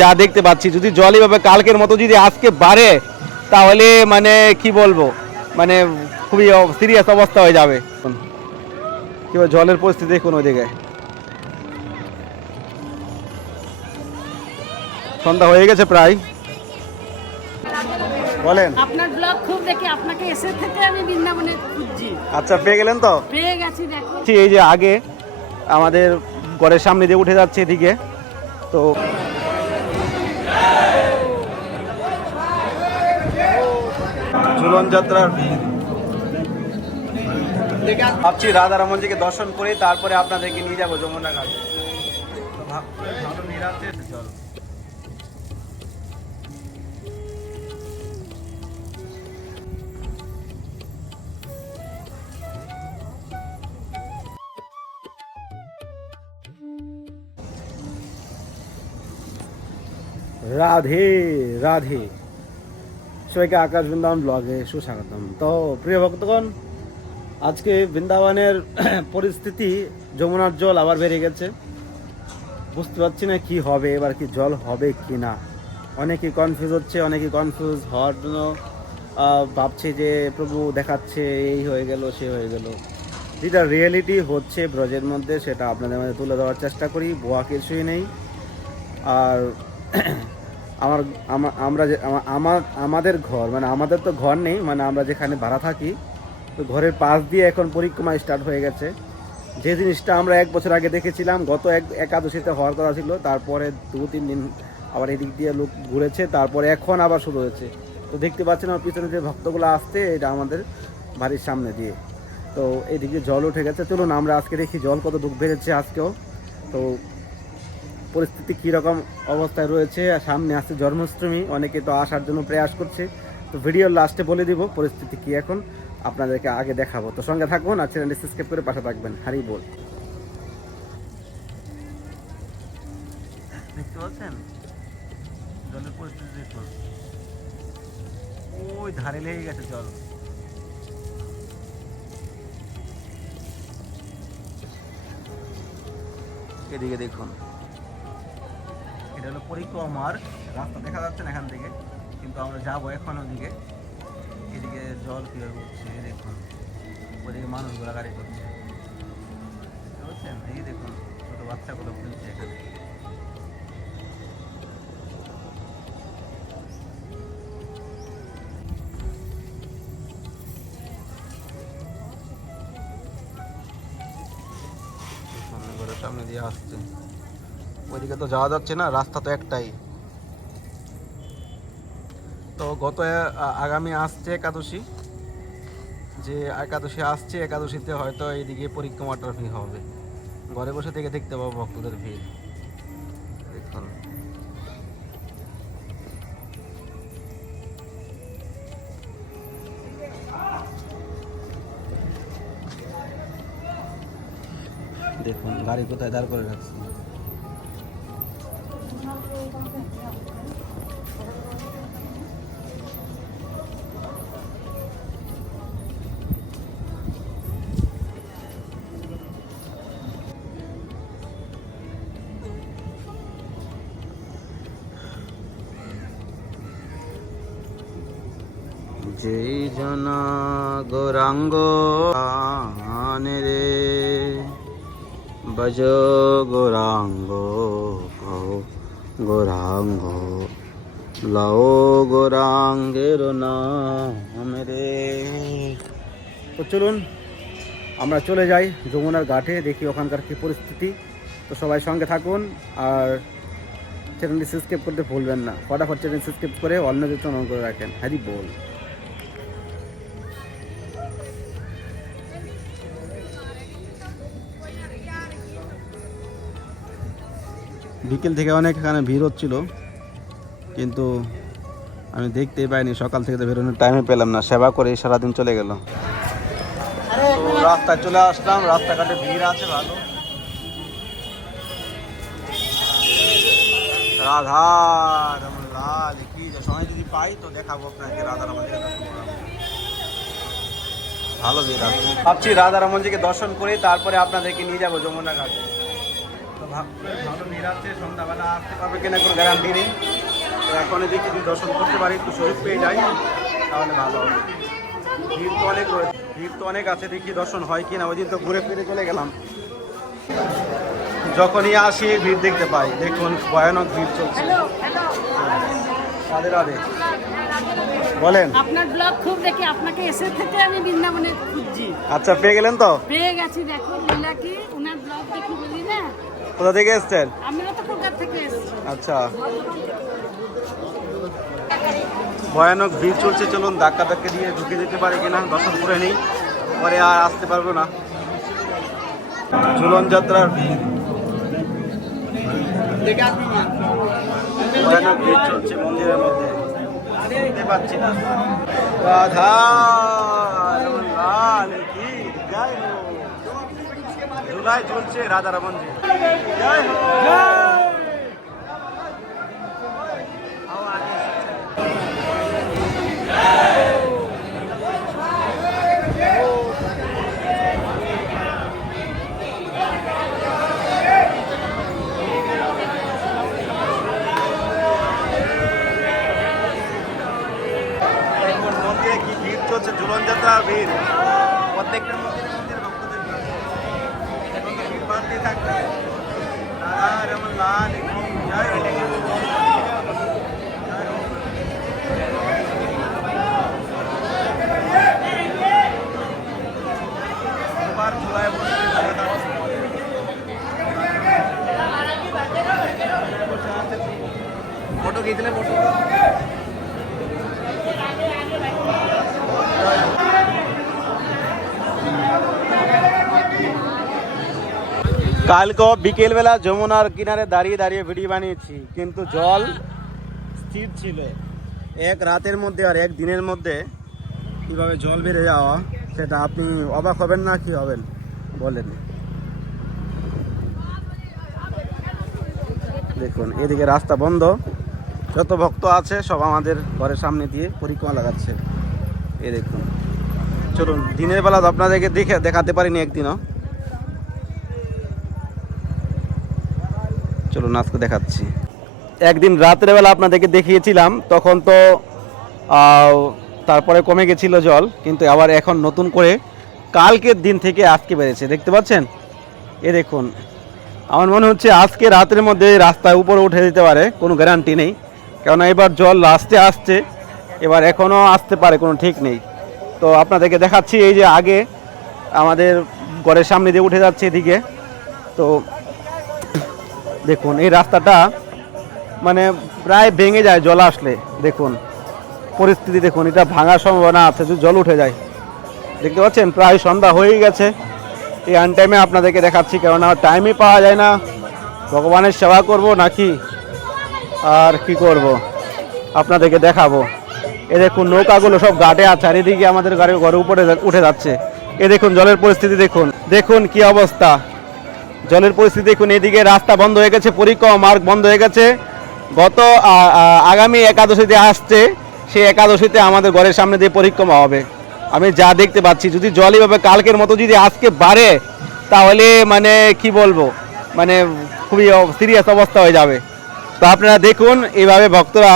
যা দেখতে পাচ্ছি যদি জল এভাবে কালকের মতো যদি আজকে বাড়ে তাহলে মানে কি বলব? মানে খুবই সিরিয়াস অবস্থা হয়ে যাবে। কি জলের পরিস্থিতি দেখুন ওইদিকে। সন্ধ্যা হয়ে গেছে প্রায়। বলেন। আপনার ব্লগ খুব দেখি আপনাকে এসে থেকে আমি বৃন্দাবনে খুঁজছি। আচ্ছা পেয়ে গেলেন তো? পেয়ে গেছি দেখো। এই যে আগে আমাদের ঘরের সামনে দিয়ে উঠে যাচ্ছে এদিকে। তো ঝুলন যাত্রার ভাবছি রাধা রমনজিকে দর্শন করে তারপরে আপনাদেরকে নিয়ে যাব যমুনা ঘাটে। রাধে রাধে সবাইকে আকাশ বৃন্দাবন ব্লগে সুস্বাগতম। তো প্রিয় ভক্তগণ, আজকে বৃন্দাবনের পরিস্থিতি, যমুনার জল আবার বেড়ে গেছে। বুঝতে পারছি না কি হবে, এবার কি জল হবে কি না। অনেকেই কনফিউজ হচ্ছে অনেকেই কনফিউজ হওয়ার জন্য ভাবছে যে প্রভু দেখাচ্ছে, এই হয়ে গেল, সে হয়ে গেল। যেটা রিয়েলিটি হচ্ছে ব্রজের মধ্যে, সেটা আপনাদের মধ্যে তুলে দেওয়ার চেষ্টা করি, বোয়া কিছুই নেই। আর আমার আমরা যে, আমা- আমার আমাদের ঘর মানে আমাদের তো ঘর নেই মানে আমরা যেখানে ভাড়া থাকি, তো ঘরের পাশ দিয়ে এখন পরিক্রমা স্টার্ট হয়ে গেছে। যে জিনিসটা আমরা এক বছর আগে দেখেছিলাম, গত এক, একাদশীতে হওয়ার কথা ছিল, তারপরে দু, তিন দিন আবার এদিক দিয়ে লোক ঘুরেছে, তারপরে এখন আবার শুরু হয়েছে। তো দেখতে পাচ্ছেন আমার পিছনে যে ভক্তগুলো আসছে, এটা আমাদের বাড়ির সামনে দিয়ে। তো এদিকে জল উঠে গেছে, চলুন আমরা আজকে দেখি জল কত দুঃখ বেড়েছে আজকেও। তো পরিস্থিতি কীরকম অবস্থায় রয়েছে, আর সামনে আসছে জন্মাষ্টমী, অনেকে তো আসার জন্য প্রয়াস করছে। তো ভিডিওর লাস্টে বলে দিব, পরিস্থিতি কি এখন, আপনাদেরকে আগে দেখাবো। তো সঙ্গে থাকুন আর চ্যানেলটি সাবস্ক্রাইব করে পাশে থাকবেন। হারি বল। দেখতে পাচ্ছেন? জলের পরিস্থিতি দেখুন। ওই ধারে লেগে গেছে জল। এদিকে দেখুন। এটা হলো পরিক্রমার রাস্তা দেখা যাচ্ছে না এখান থেকে, কিন্তু আমরা যাব এখন ওদিকে। এদিকে জল কীভাবে উঠছে দেখুন। ওদিকে মানুষগুলো গাড়ি করছে। বুঝছেন? এই দেখুন, ছোটো বাচ্চাগুলো খুলছে এখানে। ওইদিকে তো যাওয়া যাচ্ছে না, রাস্তা তো একটাই। তো গত আগামী আসছে একাদশী। যে একাদশী আসছে, একাদশীতে হয়তো এইদিকে পরিক্রমাটার ভিড় হবে। ঘরে বসে থেকে দেখতে পাবো ভক্তদের ভিড়। দেখুন। দেখুন, গাড়ি কোথায় দাঁড় করে রাখছে। যেই জনা গৌরাঙ্গ রে ভজ গৌরাঙ্গ গৌরাঙ্গ, লাও গৌরাঙ্গের নাম রে। তো চলুন, আমরা চলে যাই যমুনার ঘাটে, দেখি ওখানকার কি পরিস্থিতি। তো সবাই সঙ্গে থাকুন, আর চ্যানেলটি সাবস্ক্রাইব করতে ভুলবেন না। ফটাফট চ্যানেল সাবস্ক্রাইব করে অন্য কিছু অন করে রাখেন হ্যারি বল। বিকেল থেকে অনেক এখানে ভিড় হচ্ছিল, কিন্তু আমি দেখতেই পাইনি, সকাল থেকে তো বেরোনোর টাইমে পেলাম না। সেবা করে সারাদিন চলে গেল। রাস্তায় চলে আসলাম, রাস্তাঘাটে ভিড় আছে ভালো। রাধা লাল, কি সময় যদি পাই তো দেখাবো আপনাকে, রাধা রমনজিকে ভালো ভিড় আছে। ভাবছি রাধা রমনজিকে দর্শন করে তারপরে আপনাদেরকে নিয়ে যাব যমুনা ঘাটে। ভালো আছে সন্ধ্যাবেলা আসতে পারবে কিনা কোনো গ্যারান্টি নেই। তো এখন এদিকে যদি দর্শন করতে পারি একটু সুযোগ পেয়ে যাই তাহলে ভালো হবে। ভিড় তো অনেক ভিড় তো অনেক আছে দেখি দর্শন হয় কিনা ওই দিন তো ঘুরে ফিরে চলে গেলাম। যখনই আসি ভিড় দেখতে পাই। দেখুন ভয়ানক ভিড় চলছে। রাধে রাধে। বলেন। আপনার ব্লগ খুব দেখি আপনাকে এসে থেকে আমি বৃন্দাবনে খুঁজছি। আচ্ছা পেয়ে গেলেন তো? পেয়ে গেছি দেখো লীলা কি? ওনার ব্লগ দেখি বলি না? কোথা থেকে এসছেন? আচ্ছা। ভয়ানক ভিড় চলছে চলুন ধাক্কা ধাক্কা দিয়ে ঢুকে যেতে পারে কিনা দর্শন করে নেই। পরে আর আসতে পারব না। ঝুলন যাত্রার ভিড় ভয়ানক ভিড় চলছে মন্দিরের মধ্যে। দেখতে পাচ্ছি না। রাধা লাল কি? জয় হো ঝুলায় ঝুলছে রাধা রমনজি মন্দিরে কি চলছে? ঝুলন যাত্রা ভিড়। প্রত্যেকটা মন্দিরে মন্দিরে ভক্তদের ভিড় এখন তো ভিড় বাড়তেই থাকবে রাধা রমন লাল জয় ঝুলায় বসে ফটো খিঁচলে ফটো কালকে বিকেলবেলা যমুনার কিনারে দাঁড়িয়ে দাঁড়িয়ে ভিডিও বানিয়েছি, কিন্তু জল স্থির ছিল। এক রাতের মধ্যে আর এক দিনের মধ্যে কীভাবে জল বেড়ে যাওয়া, সেটা আপনি অবাক হবেন না কি হবেন? বলেন। দেখুন, এদিকে রাস্তা বন্ধ। যত ভক্ত আছে, সব আমাদের ঘরের সামনে দিয়ে পরিক্রমা লাগাচ্ছে। এ দেখুন। চলুন, দিনের বেলা আপনাদেরকে দেখে দেখাতে পারিনি একদিনও। চলুন আজকে দেখাচ্ছি। একদিন রাতের বেলা আপনাদেরকে দেখিয়েছিলাম, তখন তো তারপরে কমে গেছিল জল, কিন্তু আবার এখন নতুন করে কালকের দিন থেকে আজকে বেড়েছে, দেখতে পাচ্ছেন? এ দেখুন, আমার মনে হচ্ছে আজকে রাতের মধ্যে রাস্তায় উপরে উঠে দিতে পারে, কোনো গ্যারান্টি নেই। কেননা এবার জল আসতে আসছে এবার এখনও আসতে পারে, কোনো ঠিক নেই। তো আপনাদেরকে দেখাচ্ছি, এই যে আগে আমাদের ঘরের সামনে দিয়ে উঠে যাচ্ছে এদিকে। তো দেখুন, এই রাস্তাটা মানে প্রায় ভেঙে যায় জল আসলে, দেখুন। পরিস্থিতি দেখুন, এটা ভাঙার সম্ভাবনা আছে যদি জল উঠে যায়। দেখতে পাচ্ছেন, প্রায় সন্ধ্যা হয়েই গেছে। এই আনটাইমে আপনাদেরকে দেখাচ্ছি, কেননা টাইমই পাওয়া যায় না। ভগবানের সেবা করব নাকি? আর কি করব? আপনাদেরকে দেখাবো। এ দেখুন, নৌকাগুলো সব ঘাটে আছে, আর এদিকে আমাদের গাড়ি ঘরে উপরে উঠে যাচ্ছে। এ দেখুন, জলের পরিস্থিতি দেখুন। দেখুন কি অবস্থা। জলের পরিস্থিতি দেখুন এদিকে রাস্তা বন্ধ হয়ে গেছে, পরিক্রমা মার্গ বন্ধ হয়ে গেছে। গত আগামী একাদশীতে আসছে, সেই একাদশীতে আমাদের ঘরের সামনে দিয়ে পরিক্রমা হবে। আমি যা দেখতে পাচ্ছি, যদি জল এভাবে কালকের মতো যদি আজকে বাড়ে, তাহলে মানে কি বলব? মানে খুবই সিরিয়াস অবস্থা হয়ে যাবে। তো আপনারা দেখুন, এইভাবে ভক্তরা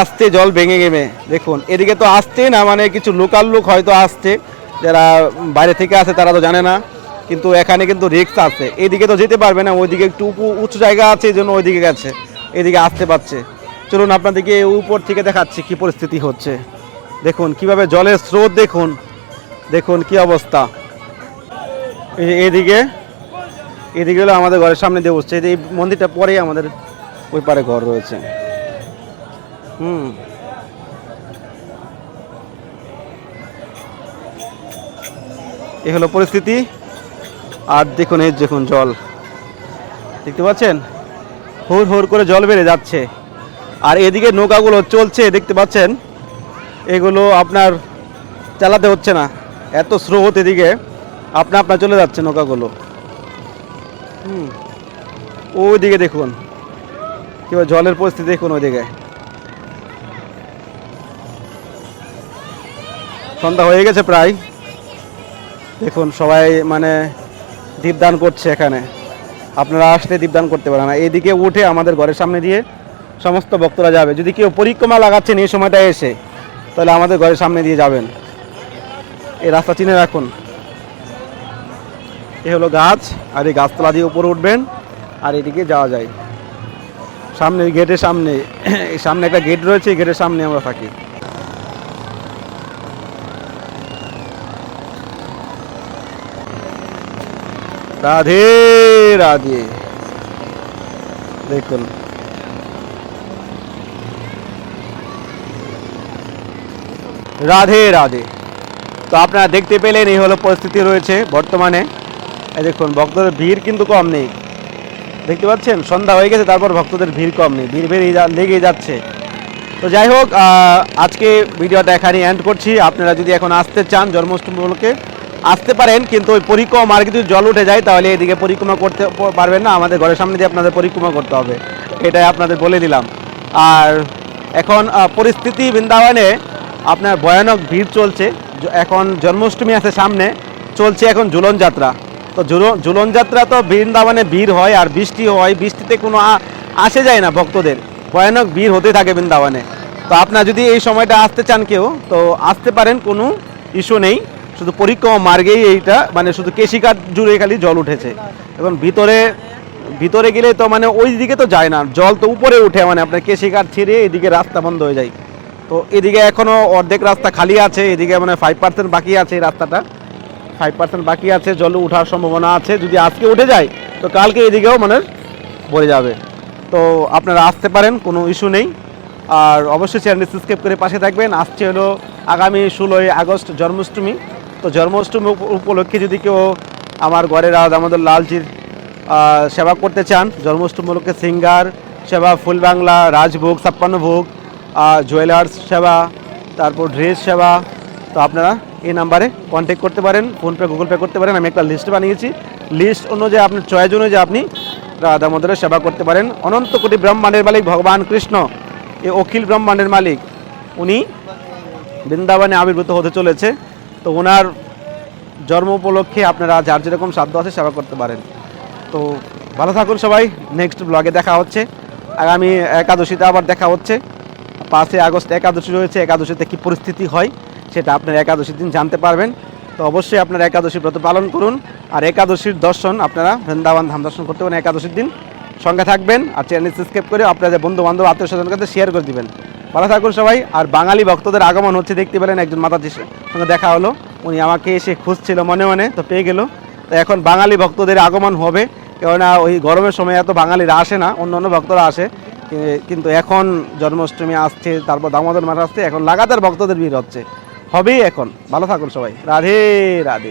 আসছে, জল ভেঙে গেমে। দেখুন, এদিকে তো আসছে না মানে কিছু লোকাল লোক হয়তো আসছে। যারা বাইরে থেকে আসে, তারা তো জানে না। কিন্তু এখানে কিন্তু রিক্স আছে। এদিকে তো যেতে পারবে না, ওইদিকে একটু উঁচু জায়গা আছে, এই জন্য ওইদিকে গেছে। এদিকে আসতে পারছে। চলুন আপনাদেরকে উপর থেকে দেখাচ্ছি কি পরিস্থিতি হচ্ছে। দেখুন, কীভাবে জলের স্রোত, দেখুন। দেখুন কি অবস্থা। এদিকে এদিকে হলো আমাদের ঘরের সামনে দিয়ে বসছে। এই মন্দিরটা পরেই আমাদের ওই পারে ঘর রয়েছে। হুম। এ হলো পরিস্থিতি। আর দেখুন এই দেখুন জল। দেখতে পাচ্ছেন? হুড় হুড় করে জল বেড়ে যাচ্ছে। আর এদিকে নৌকাগুলো চলছে, দেখতে পাচ্ছেন? এগুলো আপনার চালাতে হচ্ছে না। এত স্রোত এদিকে। আপনা আপনা চলে যাচ্ছে নৌকাগুলো। হুম। ওইদিকে দেখুন। কিংবা জলের পরিস্থিতি দেখুন ওইদিকে। সন্ধ্যা হয়ে গেছে প্রায়। দেখুন সবাই মানে দীপদান করছে এখানে। আপনারা আসলে দীপদান করতে পারেন এদিকে উঠে আমাদের ঘরের সামনে দিয়ে সমস্ত ভক্তরা যাবে। যদি কেউ পরিক্রমা লাগাচ্ছেন এই সময়টা এসে, তাহলে আমাদের ঘরের সামনে দিয়ে যাবেন। এই রাস্তা চিনে রাখুন। এ হলো গাছ, আর এই গাছতলা দিয়ে উপরে উঠবেন, আর এদিকে যাওয়া যায়। সামনে গেটের সামনে সামনে একটা গেট রয়েছে গেটের সামনে আমরা থাকি। রাধে রাধে। দেখুন। রাধে রাধে। তো আপনারা দেখতে পেলেন, এই হলো পরিস্থিতি রয়েছে বর্তমানে। এই দেখুন, ভক্তদের ভিড় কিন্তু কম নেই। দেখতে পাচ্ছেন? সন্ধ্যা হয়ে গেছে, তারপর ভক্তদের ভিড় কম নেই। ভিড় বেড়ে যা- লেগে যাচ্ছে। তো যাই হোক আজকে ভিডিওটা এখানে এন্ড করছি। আপনারা যদি এখন আসতে চান জন্মাষ্টমী উপলক্ষে আসতে পারেন, কিন্তু ওই পরিক্রমা মার্গে যদি জল উঠে যায়, তাহলে এদিকে পরিক্রমা করতে পারবেন না। আমাদের ঘরের সামনে দিয়ে আপনাদের পরিক্রমা করতে হবে। এটাই আপনাদের বলে দিলাম। আর এখন পরিস্থিতি বৃন্দাবনে আপনার ভয়ানক ভিড় চলছে। এখন জন্মাষ্টমী আছে সামনে, চলছে এখন ঝুলন যাত্রা। তো ঝুলন যাত্রা তো বৃন্দাবনে ভিড় হয় আর বৃষ্টি হয়। বৃষ্টিতে কোনো আসে যায় না ভক্তদের। ভয়ানক ভিড় হতে থাকে বৃন্দাবনে। তো আপনার যদি এই সময়টা আসতে চান কেউ, তো আসতে পারেন, কোনো ইস্যু নেই। শুধু পরিক্রমা মার্গেই এইটা মানে শুধু কেশিকাট জুড়ে খালি জল উঠেছে। এবং ভিতরে ভিতরে গেলে তো মানে ওই দিকে তো যায় না, জল তো উপরে উঠে মানে আপনার কেশিকাট ছিঁড়ে এদিকে রাস্তা বন্ধ হয়ে যায়। তো এদিকে এখনও অর্ধেক রাস্তা খালি আছে, এদিকে মানে ফাইভ পার্সেন্ট বাকি আছে এই রাস্তাটা। ফাইভ পার্সেন্ট বাকি আছে, জল ওঠার সম্ভাবনা আছে, যদি আজকে উঠে যায়, তো কালকে এদিকেও মানে ভরে যাবে। তো আপনারা আসতে পারেন, কোনো ইস্যু নেই। আর অবশ্যই চ্যানেলটি সাবস্ক্রাইব করে পাশে থাকবেন। আসছে হলো আগামী ষোলোই আগস্ট জন্মাষ্টমী। তো জন্মাষ্টমী উপ- উপলক্ষে যদি কেউ আমার ঘরের রাজ আমাদের লালজির সেবা করতে চান, জন্মাষ্টমী উপলক্ষে সিঙ্গার সেবা, ফুল বাংলা, রাজভোগ, ছাপ্পান্ন ভোগ জুয়েলার্স সেবা, তারপর ড্রেস সেবা, তো আপনারা এই নাম্বারে কন্ট্যাক্ট করতে পারেন, ফোনপে, গুগল পে করতে পারেন, আমি একটা লিস্ট বানিয়েছি। লিস্ট অনুযায়ী আপনার চয়েস অনুযায়ী আপনি, রাধা মন্দিরের সেবা করতে পারেন। অনন্ত কোটি ব্রহ্মাণ্ডের মালিক ভগবান কৃষ্ণ, এই অখিল ব্রহ্মাণ্ডের মালিক। উনি বৃন্দাবনে আবির্ভূত হতে চলেছে। তো ওনার জন্ম উপলক্ষে আপনারা যার যেরকম সাধ্য আছে সেবা করতে পারেন। তো ভালো থাকুন সবাই নেক্সট ব্লগে দেখা হচ্ছে। আগামী একাদশীতে আবার দেখা হচ্ছে। পাঁচই আগস্ট একাদশী রয়েছে, একাদশীতে কী পরিস্থিতি হয় সেটা আপনার একাদশীর দিন জানতে পারবেন। তো অবশ্যই আপনারা একাদশী ব্রত পালন করুন। আর একাদশীর দর্শন আপনারা বৃন্দাবন ধাম দর্শন করতে পারেন একাদশীর দিন। সঙ্গে থাকবেন আর চ্যানেল সাবস্ক্রাইব করে আপনাদের বন্ধু বান্ধব আত্মীয় স্বজনের কাছে শেয়ার করে দিবেন। ভালো থাকুন সবাই। আর বাঙালি ভক্তদের আগমন হচ্ছে, দেখতে পেলেন একজন মাতাজির সঙ্গে দেখা হলো। উনি আমাকে এসে খুঁজছিল, মনে মনে তো পেয়ে গেল। তো এখন বাঙালি ভক্তদের আগমন হবে, কেননা ওই গরমের সময় এত বাঙালিরা আসে না, অন্য অন্য ভক্তরা আসে। কিন্তু এখন জন্মাষ্টমী আসছে, তারপর দামোদর মাস আসছে, এখন লাগাতার ভক্তদের ভিড় হচ্ছে। হবেই এখন। ভালো থাকুন সবাই। রাধে রাধে।